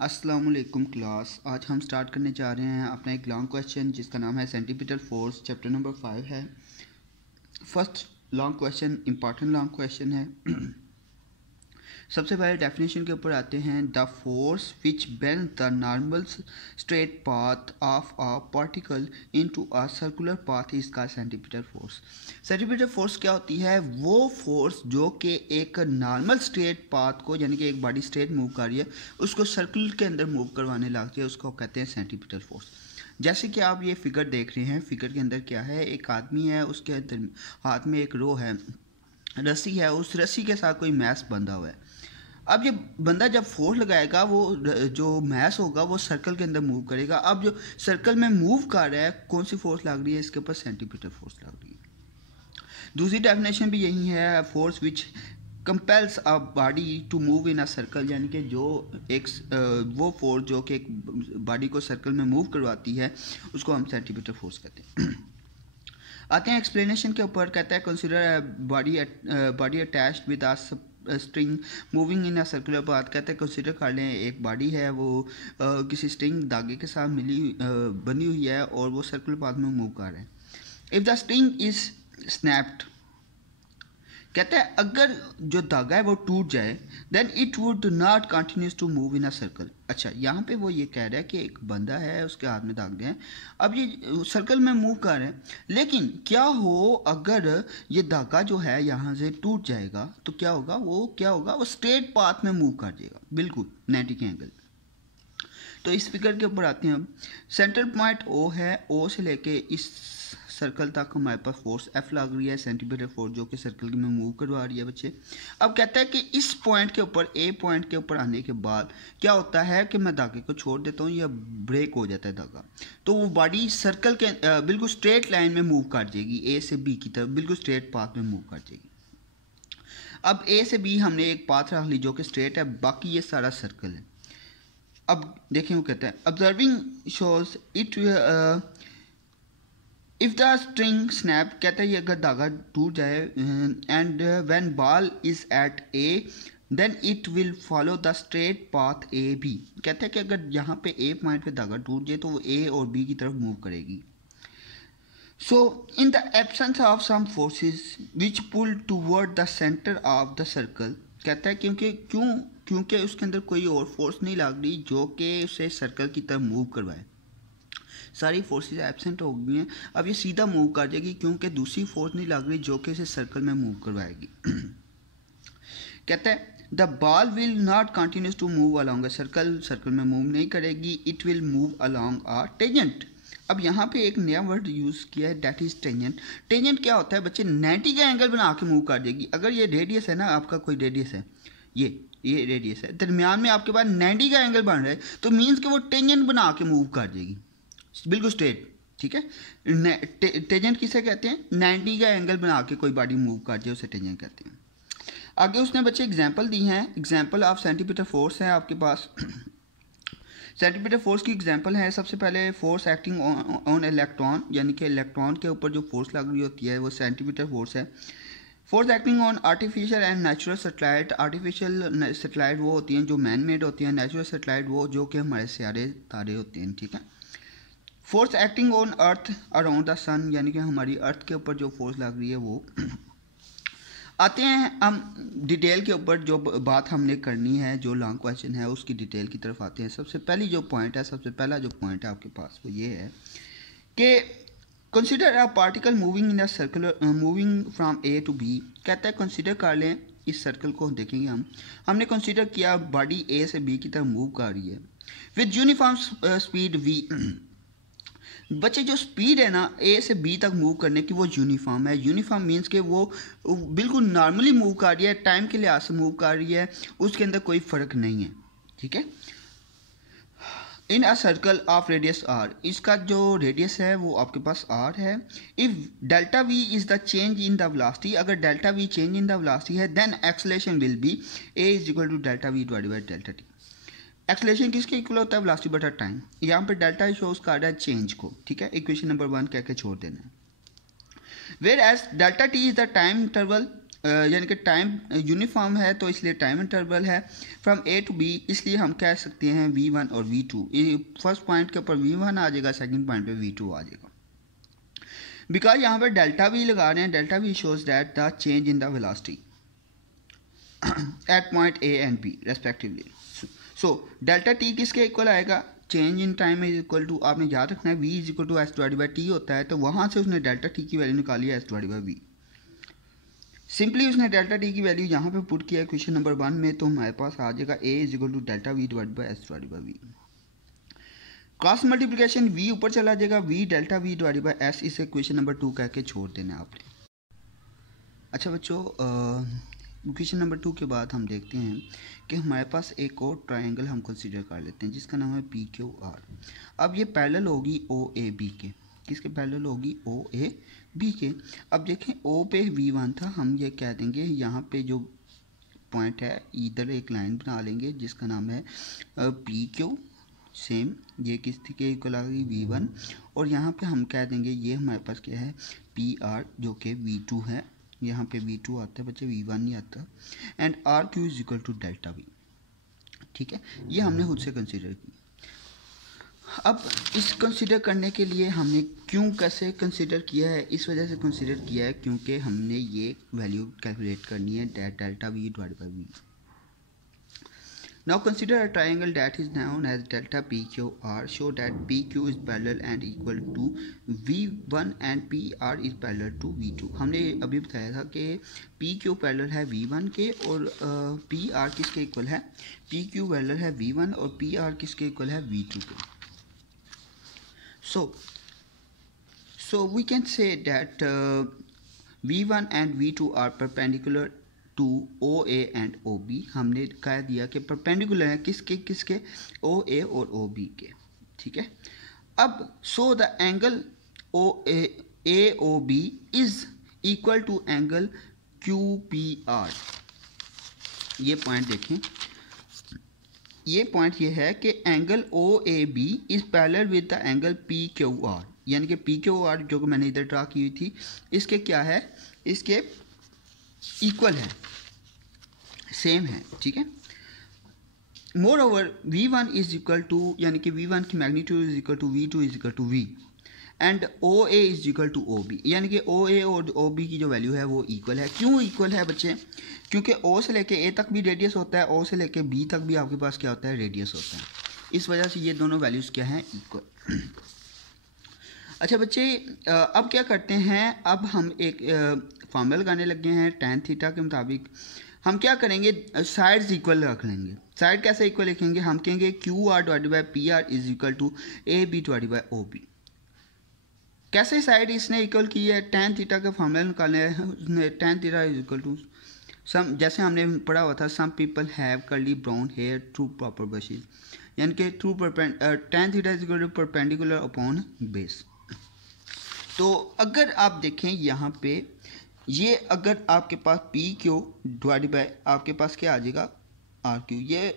अस्सलाम वालेकुम क्लास। आज हम स्टार्ट करने जा रहे हैं अपना एक लॉन्ग क्वेश्चन जिसका नाम है सेंटीमीटर फोर्स। चैप्टर नंबर 5 है। First long question important long question है। सबसे पहले डेफिनेशन के ऊपर आते हैं। The force which bend the normal straight path of a particle into a circular path is called centimetre force. Centimetre force क्या होती है? वो फोर्स जो कि एक नॉर्मल स्ट्रेट पाथ को, यानी कि एक बॉडी स्ट्रेट मूव कर रही है, उसको सर्कुलर के अंदर मूव करवाने लगती है, उसको कहते हैं सेंटीमीटर फोर्स। जैसे कि आप ये फिगर देख रहे हैं, फिगर के अंदर क्या है? एक आदमी है, उसके अंदर हाथ में एक रो है, रस्सी है, उस रस्सी के साथ कोई मैस बंधा हुआ है। अब ये बंदा जब फोर्स लगाएगा, वो जो मैस होगा वो सर्कल के अंदर मूव करेगा। अब जो सर्कल में मूव कर रहा है, कौन सी फोर्स लग रही है? इसके ऊपर सेंटीमीटर फोर्स लग रही है। दूसरी डेफिनेशन भी यही है, force which compels a body to move in a circle, यानी कि जो एक वो फोर्स जो कि एक बॉडी को सर्कल में मूव करवाती है, उसको हम सेंटीमीटर फोर्स कहते हैं। आते हैं एक्सप्लेनेशन के ऊपर। कहता है consider body attached with a string moving in a circular path. कहते हैं कंसिडर कर लें एक बॉडी है, वो किसी स्ट्रिंग धागे के साथ बनी हुई है और वो सर्कुलर पाथ में मूव कर रहे हैं। If the string is snapped, कहते हैं अगर जो धागा है वो टूट जाए, then it would not continuous to move in a circle. अच्छा, यहाँ पे वो ये कह रहा है कि एक बंदा है, उसके हाथ में धागे हैं, अब ये सर्कल में मूव कर रहे हैं, लेकिन क्या हो अगर ये धागा जो है यहाँ से टूट जाएगा तो क्या होगा? वो स्ट्रेट पाथ में मूव कर जाएगा, बिल्कुल 90 के एंगल। तो इस फिगर के ऊपर आते हैं हम। सेंटर पॉइंट ओ है, ओ से लेके इस सर्कल तक हमारे पास फोर्स एफ लग रही है, सेंटीमीटर फोर्स, जो कि सर्कल में मूव करवा रही है बच्चे। अब कहता है कि इस पॉइंट के ऊपर, ए पॉइंट के ऊपर आने के बाद क्या होता है कि मैं धागे को छोड़ देता हूँ या ब्रेक हो जाता है धागा, तो वो बॉडी सर्कल के बिल्कुल स्ट्रेट लाइन में मूव कर जाएगी, ए से बी की तरफ बिल्कुल स्ट्रेट पाथ में मूव कर जाएगी। अब ए से बी हमने एक पाथ रख ली जो कि स्ट्रेट है, बाकी ये सारा सर्कल है। अब देखें वो कहता है observing shows it if the string snap, कहता है ये अगर धागा टूट जाए, and when ball is at A then it will follow the straight path A B. कहता है कि अगर यहाँ पे ए पॉइंट पे धागा टूट जाए तो वो ए और बी की तरफ मूव करेगी। So in the absence of some forces which pull toward the centre of the circle, कहता है क्योंकि उसके अंदर कोई और फोर्स नहीं लग रही जो कि उसे सर्कल की तरफ मूव करवाए, सारी फोर्सेस एब्सेंट हो गई हैं। अब ये सीधा मूव कर जाएगी क्योंकि दूसरी फोर्स नहीं लग रही जो कि इसे सर्कल में मूव करवाएगी। कहता है the ball will not continuous to move along a circle में मूव नहीं करेगी, it will move along a tangent. अब यहाँ पे एक नया वर्ड यूज़ किया है, दैट इज टेंजेंट। टेंजेंट क्या होता है बच्चे? 90 का एंगल बना के मूव कर जाएगी। अगर ये रेडियस है ना, आपका कोई रेडियस है, ये रेडियस है, दरमियान में आपके पास 90 का एंगल बन रहा है, तो मीन्स कि वो टेंजेंट बना के मूव कर जाएगी बिल्कुल स्ट्रेट। ठीक है, टेंजेंट किसे कहते हैं? 90 का एंगल बना के कोई बॉडी मूव कर जाए, उसे टेंजेंट कहते हैं। आगे उसने बच्चे एग्जांपल दी हैं, एग्जांपल ऑफ सेंटीमीटर फोर्स है आपके पास। सेंटीमीटर फोर्स की एग्जांपल है, सबसे पहले फोर्स एक्टिंग ऑन इलेक्ट्रॉन, यानी कि इलेक्ट्रॉन के ऊपर जो फोर्स लग रही होती है वो सेंटीमीटर फोर्स है। Force acting on artificial and natural satellite, artificial satellite वो होती हैं जो मैन मेड होती हैं, नेचुरल सैटेलाइट वो जो कि हमारे सियारे तारे होते हैं। ठीक है, force acting on earth around the sun, यानी कि हमारी अर्थ के ऊपर जो फोर्स लग रही है वो। आते हैं हम डिटेल के ऊपर, जो बात हमने करनी है, जो लॉन्ग क्वेश्चन है उसकी डिटेल की तरफ आते हैं। सबसे पहला जो पॉइंट है आपके पास वो ये है कि consider a particle moving in a circular moving from A to B. कहता है कंसीडर कर लें इस सर्कल को, देखेंगे हमने कंसीडर किया बॉडी ए से बी की तरफ मूव कर रही है विद यूनिफॉर्म स्पीड वी। बच्चे जो स्पीड है ना ए से बी तक मूव करने की वो यूनिफॉर्म है। यूनिफॉर्म मीन्स कि वो बिल्कुल नॉर्मली मूव कर रही है, टाइम के लिहाज से मूव कर रही है, उसके अंदर कोई फ़र्क नहीं है। ठीक है, in a circle of radius R, इसका जो रेडियस है वो आपके पास आर है। If delta V is the change in the velocity, अगर delta V change in the velocity है, then acceleration will be A is equal to delta V divided by delta T. Acceleration किसके equal होता है? Velocity बटा time. यहाँ पे delta shows कर रहा है चेंज को। ठीक है, इक्वेशन नंबर 1 कह के छोड़ देना है। Whereas delta T is the time interval यानी कि टाइम यूनिफॉर्म है तो इसलिए टाइम इंटरवल है फ्रॉम ए टू बी, इसलिए हम कह सकते हैं v1 और v2। फर्स्ट पॉइंट के ऊपर v1 आ जाएगा, सेकंड पॉइंट पे v2 आ जाएगा। बिकॉज यहाँ पर डेल्टा वी लगा रहे हैं, delta V shows that the change in the velocity at point A and B respectively. So delta T किसके इक्वल आएगा, change in time is equal to, आपने याद रखना है v is equal to S divided by T होता है, तो वहाँ से उसने डेल्टा टी की वैल्यू निकाली है S divided by V. Simply उसने डेल्टा टी की वैल्यू यहाँ पे पुट किया है क्वेश्चन नंबर 1 में, तो हमारे पास आ जाएगा a is equal to delta V divide by S divide by V. Cross multiplication v ऊपर चला जाएगा, v delta V divide by S, इसे क्वेश्चन नंबर 2 कह के छोड़ देना है आपने। अच्छा बच्चों, क्वेश्चन नंबर 2 के बाद हम देखते हैं कि हमारे पास एक और ट्रायंगल हम कंसीडर कर लेते हैं जिसका नाम है पी क्यू आर। अब ये पैरेलल होगी ओ ए बी के, किसके पैरेलल होगी, ओ ए बी के। अब देखें ओ पे v1 था, हम ये कह देंगे यहाँ पे जो पॉइंट है इधर एक लाइन बना लेंगे जिसका नाम है पी क्यू, सेम ये किसके इक्वल आ गई v1, और यहाँ पे हम कह देंगे ये हमारे पास क्या है पी आर जो कि v2 है, यहाँ पे v2 आता है बच्चे, v1 नहीं आता, and R Q is equal to delta V. ठीक है, ये हमने खुद से कंसीडर की। अब इस कंसीडर करने के लिए हमने क्यों कैसे कंसीडर किया है, इस वजह से कंसीडर किया है क्योंकि हमने ये वैल्यू कैलकुलेट करनी है delta V divide by V. Now consider a triangle that is known as delta P Q R, show that P Q is parallel and equal to v1 and P R is parallel to v2। हमने अभी बताया था कि P Q parallel है v1 के और P R किसके equal है, पी क्यू पैरेलल है v1 और पी आर किसके इक्वल है v2 के। So we can say that v1 and v2 are perpendicular to OA and OB। हमने कह दिया कि परपेंडिकुलर है किसके किसके, OA और OB के। ठीक है, अब so the angle AOB is equal to angle QPR। ये पॉइंट देखें, ये पॉइंट ये है कि angle OAB is parallel with the angle PQR, यानी कि PQR जो कि मैंने इधर ड्रा की हुई थी इसके क्या है, इसके इक्वल है, सेम है। ठीक है, moreover V1 is equal to, यानी कि V1 की magnitude is equal to V2 is equal to V, and OA is equal to OB, यानी कि OA और OB की जो वैल्यू है वो इक्वल है। क्यों इक्वल है बच्चे, क्योंकि O से लेके A तक भी रेडियस होता है, O से लेके B तक भी आपके पास क्या होता है, रेडियस होता है, इस वजह से ये दोनों वैल्यूज़ क्या हैं, इक्वल। अच्छा बच्चे, अब क्या करते हैं, अब हम एक फार्मूला लगाने लगे हैं tan थीटा के मुताबिक। हम क्या करेंगे, साइड्स इक्वल रख लेंगे। साइड कैसे इक्वल लिखेंगे, हम कहेंगे Q R divided by P R is equal to A B divided by O B. कैसे साइड इसने इक्वल की है, tan थीटा का फार्मूला निकालना है उसने, tan theta is equal to some, जैसे हमने पढ़ा हुआ था, some people have curly brown hair through proper brushes, यानी कि through tan theta is equal to perpendicular upon base. तो अगर आप देखें यहाँ पे, ये अगर आपके पास पी क्यू डिवाइड बाय आपके पास क्या आ जाएगा, आर क्यू, ये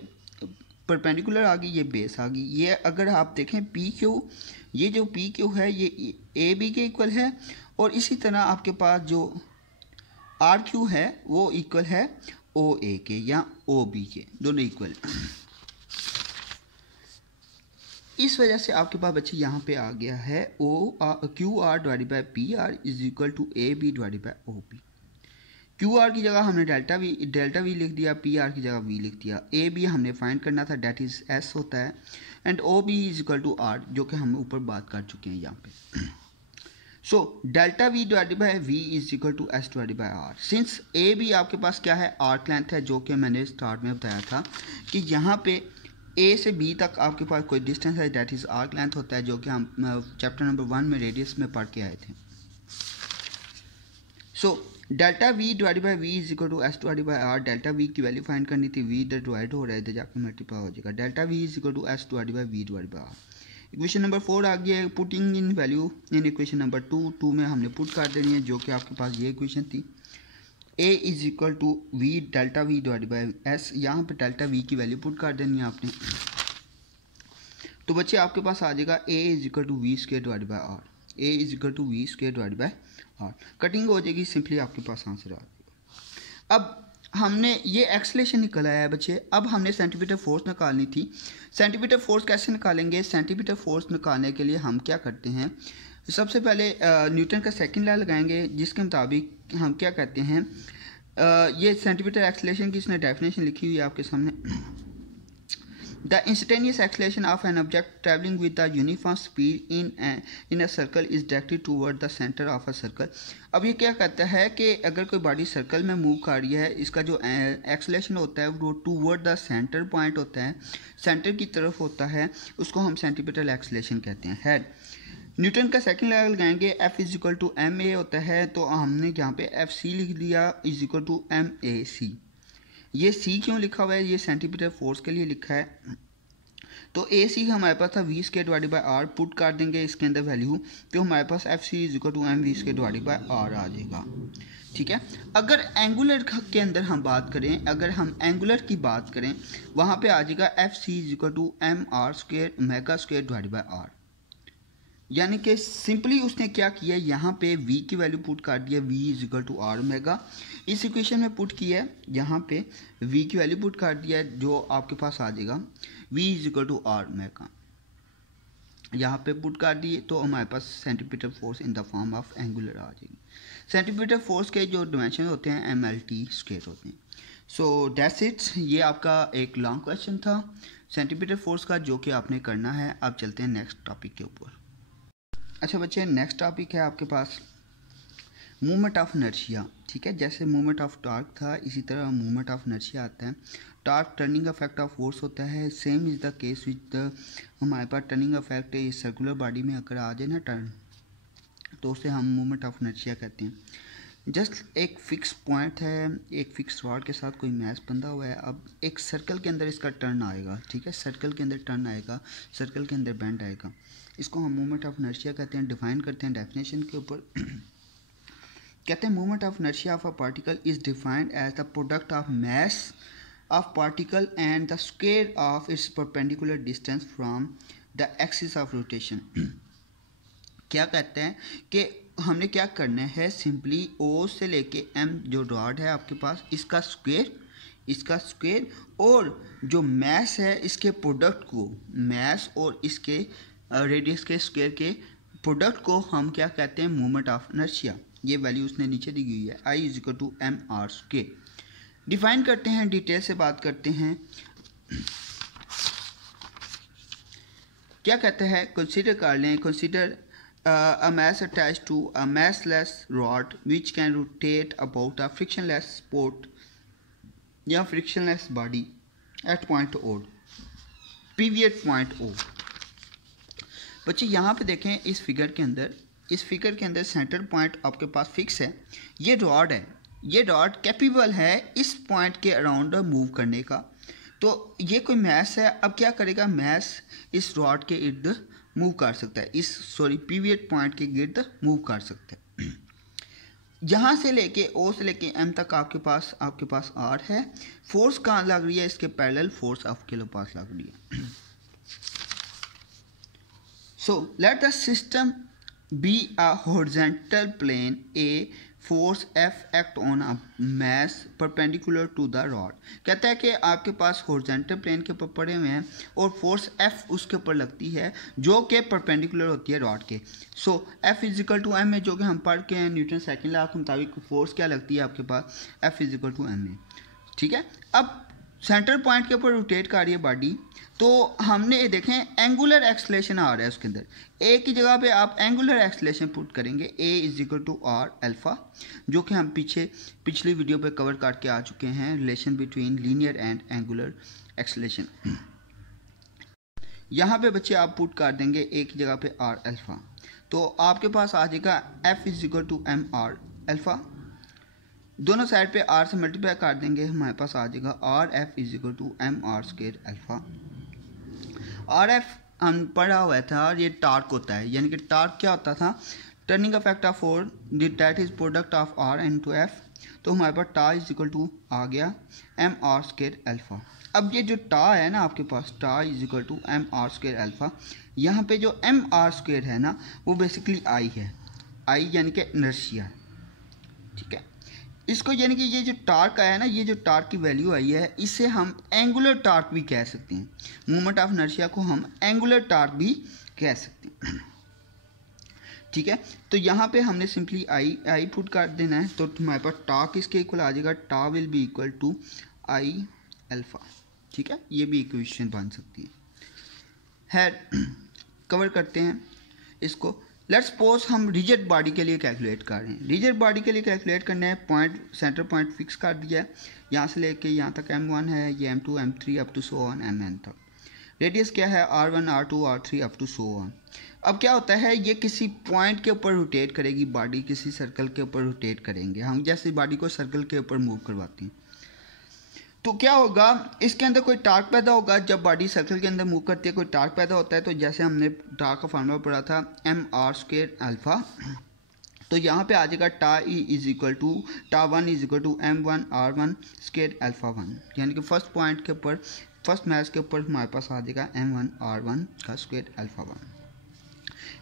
परपेंडिकुलर आ गई, ये बेस आ गई। ये अगर आप देखें पी क्यू, ये जो पी क्यू है ये ए बी के इक्वल है, और इसी तरह आपके पास जो आर क्यू है वो इक्वल है ओ ए के या ओ बी के, दोनों इक्वल। इस वजह से आपके पास बच्चे यहाँ पे आ गया है Q R divide by P R is equal to A B divide by O B. Q R की जगह हमने डेल्टा वी लिख दिया, पी आर की जगह वी लिख दिया, ए बी हमने फाइंड करना था, डेट इज एस होता है, and O B is equal to R, जो कि हम ऊपर बात कर चुके हैं यहाँ पे। So delta V divide by V is equal to S divide by R. Since A B आपके पास क्या है, आर्क लेंथ है, जो कि मैंने स्टार्ट में बताया था कि यहाँ पे ए से बी तक आपके पास कोई डिस्टेंस है, डेट इज आर्क लेंथ होता है, जो कि हम चैप्टर नंबर 1 में रेडियस में पढ़ के आए थे। So delta V divide by V is equal to S divide by R. Delta V की वैल्यू फाइंड करनी थी, वी इधर डिवाइड हो रहा है, इधर जाकर मल्टीप्लाई हो जाएगा, delta V is equal to S divide by V divide by R. Equation number 4 आ गया है, putting in value in equation number 2 में हमने पुट कर देनी है, जो कि आपके पास ये इक्वेशन थी, a is equal to V delta V divide by S. यहाँ पे डेल्टा वी की वैल्यू पुट कर देनी है आपने, तो बच्चे आपके पास आ जाएगा a is equal to V square divide by R, a is equal to V square divide by R. Cutting हो जाएगी, सिंपली आपके पास आंसर आ जाएगा। अब हमने ये एक्सेलरेशन निकल आया है बच्चे, अब हमने सेंटीमीटर फोर्स निकालनी थी। सेंटीमीटर फोर्स कैसे निकालेंगे? सेंटीमीटर फोर्स निकालने के लिए हम क्या करते हैं, सबसे पहले न्यूटन का सेकंड लॉ लगाएंगे, जिसके मुताबिक हम क्या कहते हैं, ये सेंटीमीटर एक्सेलरेशन की इसने डेफिनेशन लिखी हुई है आपके सामने। The instantaneous acceleration of an object traveling with a uniform speed in a circle is directed toward the center of a circle। अब ये क्या कहता है कि अगर कोई बॉडी सर्कल में मूव कर रही है, इसका जो एक्सेलरेशन होता है वो टूवर्ड द सेंटर पॉइंट होता है, सेंटर की तरफ होता है, उसको हम सेंटीमीटर एक्सेलरेशन कहते हैं। हेड न्यूटन का सेकंड लॉ लगाएंगे, F is equal to M A होता है, तो हमने यहाँ पे एफ सी लिख दिया is equal to M A C. ये सी क्यों लिखा हुआ है? ये सेंटीमीटर फोर्स के लिए लिखा है। तो ए सी हमारे पास था V square divided by R, put कर देंगे इसके अंदर वैल्यू, तो हमारे पास F C is equal to M V square divided by R आ जाएगा। ठीक है, अगर एंगुलर के अंदर हम बात करें, अगर हम एंगुलर की बात करें, वहाँ पे आ जाएगा F C is equal to M R square omega square divided by R. यानी कि सिंपली उसने क्या किया, यहाँ पे v की वैल्यू पुट कर दिया, v is equal to R omega, इस इक्वेशन में पुट किया है, यहाँ पे v की वैल्यू पुट कर दिया है, जो आपके पास आ जाएगा v is equal to R omega, यहाँ पे पुट कर दिए, तो हमारे पास centripetal force in the form of angular आ जाएगी। सेंटीमीटर फोर्स के जो डिमेंशन होते हैं MLT स्क्वायर होते हैं। सो दैट्स इट, ये आपका एक लॉन्ग क्वेश्चन था सेंटीमीटर फोर्स का, जो कि आपने करना है। अब चलते हैं नेक्स्ट टॉपिक के ऊपर। अच्छा बच्चे, नेक्स्ट टॉपिक है आपके पास मूवमेंट ऑफ इनर्शिया। ठीक है, जैसे मूवमेंट ऑफ टॉर्क था, इसी तरह मूवमेंट ऑफ इनर्शिया आता है। Torque turning effect of force होता है, same is the case with हमारे पास टर्निंग इफेक्ट इस सर्कुलर बॉडी में अगर आ जाए ना टर्न, तो उसे हम मूवमेंट ऑफ इनर्शिया कहते हैं। जस्ट एक फिक्स पॉइंट है, एक फिक्स रॉड के साथ कोई मैस बंधा हुआ है, अब एक सर्कल के अंदर इसका टर्न आएगा। ठीक है, सर्कल के अंदर टर्न आएगा, सर्कल के अंदर बेंड आएगा, इसको हम मूवमेंट ऑफ इनर्शिया कहते हैं। डिफाइन करते हैं डेफिनेशन के ऊपर। कहते हैं movement of inertia of a particle is defined as the product of mass of particle and the square of its perpendicular distance from the axis of rotation. क्या कहते हैं कि हमने क्या करना है, सिंपली O से लेके M जो रॉड है आपके पास, इसका स्क्वायर और जो मैस है इसके प्रोडक्ट को, मैस और इसके रेडियस के स्क्वायर के प्रोडक्ट को हम क्या कहते हैं, मूवमेंट ऑफ इनर्शिया। ये वैल्यू उसने नीचे दी हुई है, I is equal to M R square. Define करते हैं, डिटेल से बात करते हैं। क्या कहते हैं, कंसीडर कर लें, consider a mass attached to a massless rod which can rotate about a frictionless spot या frictionless body at point O, pivot point O। बच्चे यहाँ पे देखें, इस फिगर के अंदर सेंटर पॉइंट आपके पास फिक्स है, ये रॉड है, ये रॉड कैपेबल है इस पॉइंट के अराउंड मूव करने का। तो ये कोई मैस है, अब क्या करेगा, मैस इस रॉड के इर्द मूव कर सकता है, पिवियट पॉइंट के गिर्द मूव कर सकता है। यहाँ से लेके O से लेके M तक आपके पास R है। फोर्स कहाँ लग रही है, इसके पैरेलल फोर्स आपके पास लग रही है। So let the system be a horizontal plane, a force F act on a mass perpendicular to the rod. कहता है कि आपके पास हॉरिजॉन्टल प्लेन के ऊपर पड़े हुए हैं और फोर्स F उसके ऊपर लगती है जो कि परपेंडिकुलर होती है रॉड के। So F is equal to M A, जो कि हम पढ़ के हैं न्यूटन सेकंड लॉ के मुताबिक फोर्स क्या लगती है आपके पास, F is equal to M A. ठीक है, अब सेंटर पॉइंट के ऊपर रोटेट कर रही है बॉडी, तो हमने देखें एंगुलर एक्सलेशन आ रहा है उसके अंदर। ए की जगह पे आप एंगुलर एक्सलेशन पुट करेंगे, A is equal to R alpha, जो कि हम पिछली वीडियो पे कवर करके आ चुके हैं, relation between linear and angular acceleration. यहाँ पे बच्चे आप पुट कर देंगे ए की जगह पे आर अल्फा, तो आपके पास आ जाएगा F is equal to M R alpha. दोनों साइड पे आर से मल्टीप्लाई कर देंगे, हमारे पास आ जाएगा R F is equal to M R square alpha. R F हम पढ़ा हुआ था, और ये टार्क होता है, यानी कि टार्क क्या होता था, turning effect of force that is product of R into F. तो हमारे पास टा इज इक्वल टू आ गया एम आर स्क्वायर अल्फा। अब ये जो टा है ना आपके पास, tau is equal to M R square alpha, यहाँ पे जो एम आर स्क्वायर है ना वो बेसिकली आई है, आई यानी कि इनर्शिया। ठीक है, इसको यानी कि ये जो टार्क आया है ना, ये जो टार्क की वैल्यू आई है, इसे हम एंगुलर टार्क भी कह सकते हैं। मोमेंट ऑफ इनर्शिया को हम एंगुलर टार्क भी कह सकते हैं। ठीक है, तो यहाँ पे हमने सिंपली आई पुट कर देना है, तो हमारे पास टार्क इसके इक्वल आ जाएगा, tau will be equal to I alpha. ठीक है, ये भी इक्वेशन बन सकती है। कवर करते हैं इसको। लेट्स सपोज हम रिजिड बॉडी के लिए कैलकुलेट कर रहे हैं। रिजिड बॉडी के लिए कैलकुलेट करने है, पॉइंट सेंटर पॉइंट फिक्स कर दिया है, यहाँ से लेके यहाँ तक m1 है, ये m2 m3 up to so on mn तक। रेडियस क्या है, r1 r2 r3 up to so on. अब क्या होता है, ये किसी पॉइंट के ऊपर रोटेट करेगी बॉडी, किसी सर्कल के ऊपर रोटेट करेंगे हम, जैसे बॉडी को सर्कल के ऊपर मूव करवाते हैं। तो क्या होगा, इसके अंदर कोई टार्क पैदा होगा। जब बॉडी सर्कल के अंदर मूव करती है कोई टार्क पैदा होता है, तो जैसे हमने टार्क का फार्मूला पढ़ा था mr² अल्फ़ा, तो यहाँ पे आ जाएगा टा E is equal to tau 1 is equal to m1 r1² alpha 1, यानी कि फर्स्ट पॉइंट के ऊपर, फर्स्ट मैच के ऊपर हमारे पास आ जाएगा m1 r1 का स्क्वायर अल्फ़ा 1।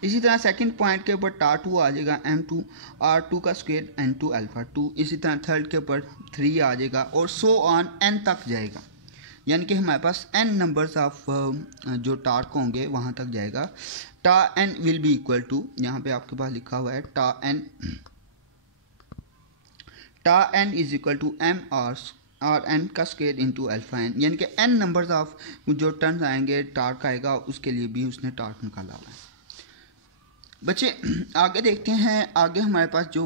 इसी तरह सेकंड पॉइंट के ऊपर टा 2 आ जाएगा m2 r2 का स्क्वायर n2 अल्फ़ा 2। इसी तरह थर्ड के ऊपर 3 आ जाएगा और सो ऑन n तक जाएगा, यानी कि हमारे पास n नंबर्स ऑफ जो टार्क होंगे वहाँ तक जाएगा। Tau n will be equal to, यहाँ पे आपके पास लिखा हुआ है tau n is equal to m R N का स्क्वायर इंटू अल्फ़ा एन, यानी कि n नंबर्स ऑफ जो टर्न्स आएंगे, टार्क आएगा, उसके लिए भी उसने टार्क निकाला हुआ है। बच्चे आगे देखते हैं। आगे हमारे पास जो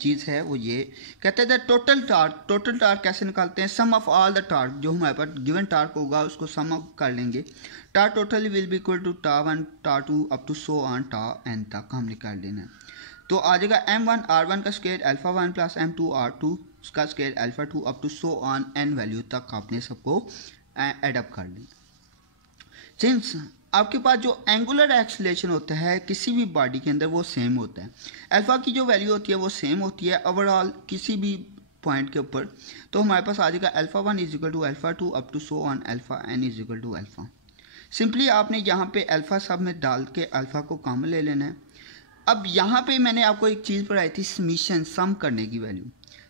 चीज़ है वो ये कहते हैं टोटल टार्क। टोटल टार्क कैसे निकालते हैं, सम ऑफ ऑल द टार्क, जो हमारे पास गिवन टार्क होगा उसको सम अप कर लेंगे। Tau total will be equal to tau 1 tau 2 up to so on tau n तक हम निकाल लेना है। तो आ जाएगा m1 r1 का square alpha 1 plus m2 r2 का square alpha 2 up to so on n value तक आपने सबको एडअप कर लेना। सिंस आपके पास जो एंगुलर एक्सीलरेशन होता है किसी भी बॉडी के अंदर वो सेम होता है, अल्फ़ा की जो वैल्यू होती है वो सेम होती है ओवरऑल किसी भी पॉइंट के ऊपर, तो हमारे पास आ जाएगा alpha 1 is equal to alpha 2 up to so on alpha n is equal to alpha. Simply आपने यहाँ पे अल्फ़ा सब में डाल के अल्फ़ा को कॉमन ले लेना है। अब यहाँ पे मैंने आपको एक चीज़ पढ़ाई थी, समीशन, सम करने की वैल्यू।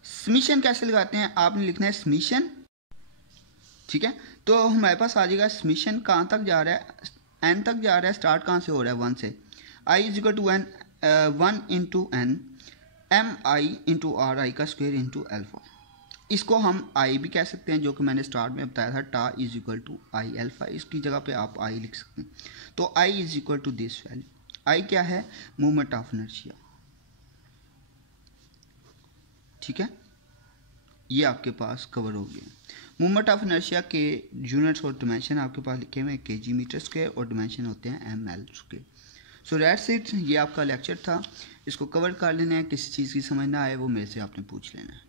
समीशन कैसे लगाते हैं, आपने लिखना है समीशन। ठीक है, तो हमारे पास आ जाएगा समीशन कहाँ तक जा रहा है, n तक जा रहा है, स्टार्ट कहाँ से हो रहा है, 1 से। i is equal to n 1 into n M I into R I का स्क्वायर इंटू अल्फ़ा। इसको हम i भी कह सकते हैं, जो कि मैंने स्टार्ट में बताया था, tau is equal to I alpha, इसकी जगह पे आप i लिख सकते हैं। तो i is equal to this value. i क्या है, मोमेंट ऑफ इनर्शिया। ठीक है, ये आपके पास कवर हो गया। मोमेंट ऑफ इनर्शिया के यूनिट्स और डिमेंशन आपके पास लिखे हुए हैं kg मीटर स्क्वायर और डिमेंशन होते हैं ml square. So that's it, ये आपका लेक्चर था, इसको कवर कर लेना है। किसी चीज़ की समझ ना आए वो मेरे से आपने पूछ लेना है।